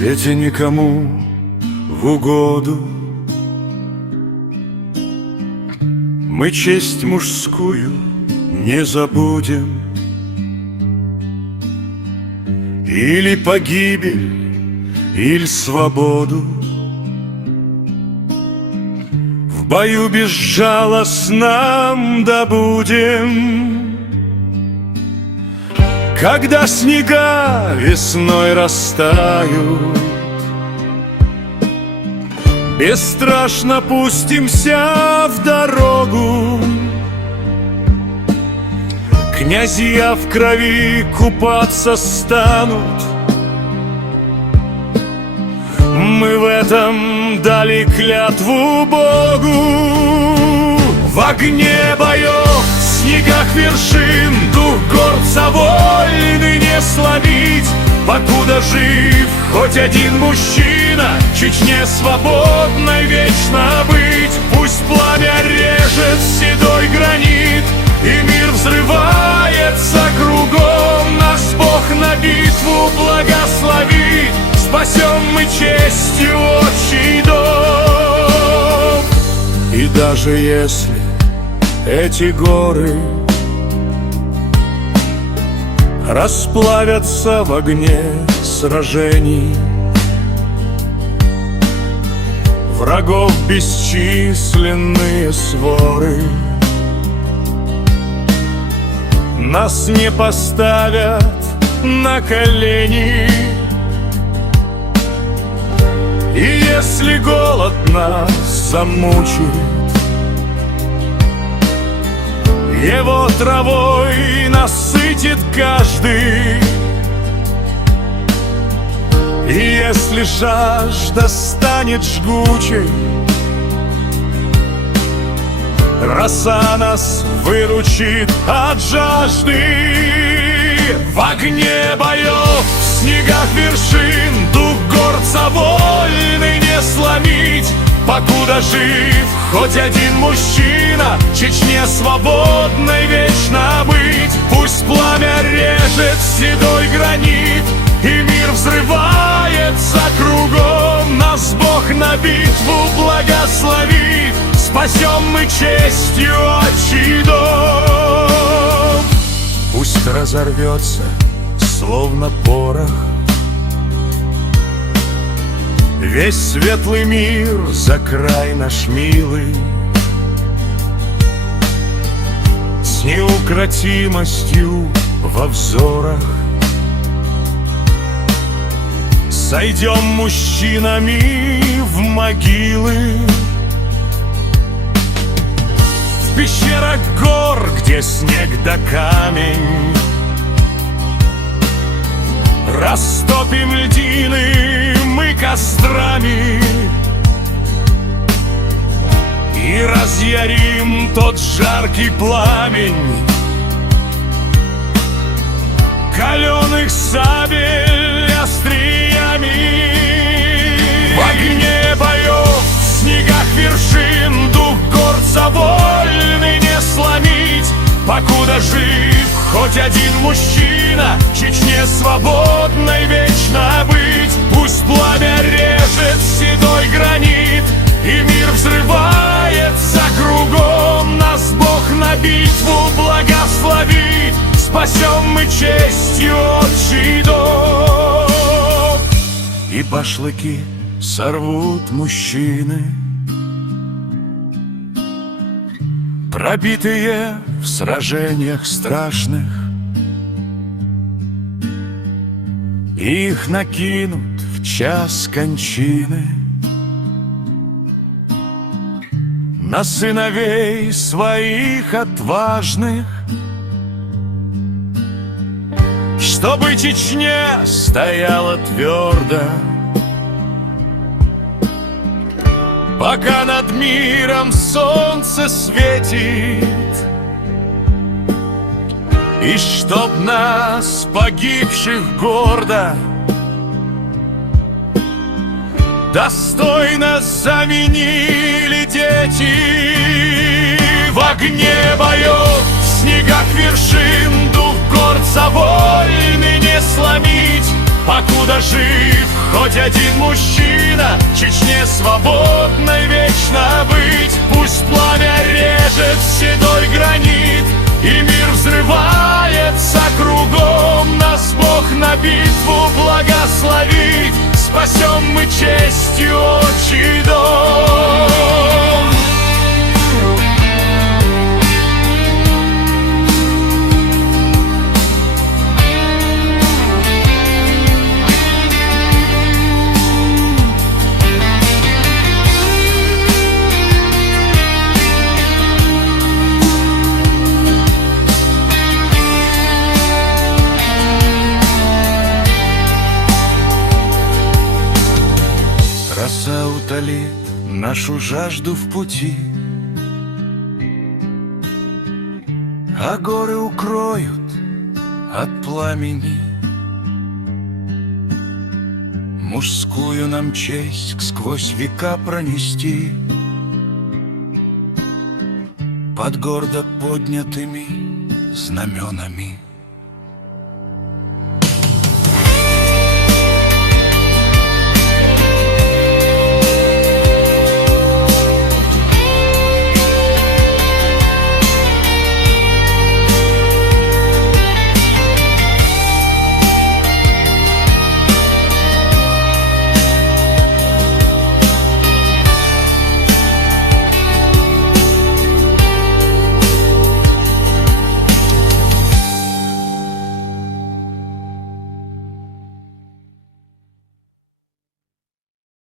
свете никому в угоду. Мы честь мужскую не забудем. Или погибель, или свободу. В бою безжалостном добудем. Когда снега весной растают, бесстрашно пустимся в дорогу. Князья в крови купаться станут. Мы в этом дали клятву Богу. В огне боев, в снегах вершин, дух горца вольный не сломить. Покуда жив хоть один мужчина, Чечне свободной вечно быть. Пусть пламя режет седой гранит, и мир взрывается кругом. Нас Бог на битву благословит, спасем мы честью отчий дом. И даже если эти горы расплавятся в огне сражений, врагов бесчисленные своры, нас не поставят на колени. И если голод нас замучит, его травой насытит каждый. И если жажда станет жгучей, роса нас выручит от жажды. В огне боев, в снегах вершин, дух горца вольный не сломить. Покуда жив хоть один мужчина, Чечне свободной вечно быть. Пусть пламя режет седой гранит, и мир взрывается кругом. Нас Бог на битву благословит, спасем мы честью отчий дом. Пусть разорвется, словно порох, весь светлый мир за край наш милый. С неукротимостью во взорах сойдем мужчинами в могилы. В пещерах гор, где снег да камень, растопим льдины мы кострами и разъярим тот жаркий пламень каленых сабель остриями. В огне боев, в снегах вершин, дух горца вольный не сломить. Покуда жив хоть один мужчина, Чечне свободной вечно быть. Пусть пламя режет седой гранит, и мир взрывается кругом. Нас Бог на битву благословит, спасем мы честью отчий дом. И башлыки сорвут мужчины, пробитые в сражениях страшных. Их накинут в час кончины на сыновей своих отважных. Чтобы Чечне стояла твердо, пока над миром солнце светит. И чтоб нас, погибших, гордо достойно заменили дети. В огне боев, в снегах вершин, дух горца вольный не сломить. покуда жив хоть один мужчина, Чечне свободной вечно быть. Пусть пламя режет седой гранит, и мир взрывается кругом. Нас Бог на битву благословит, спасем мы честью отчий дом. Роса утолит нашу жажду в пути, а горы укроют от пламени. Мужскую нам честь сквозь века пронести под гордо поднятыми знаменами.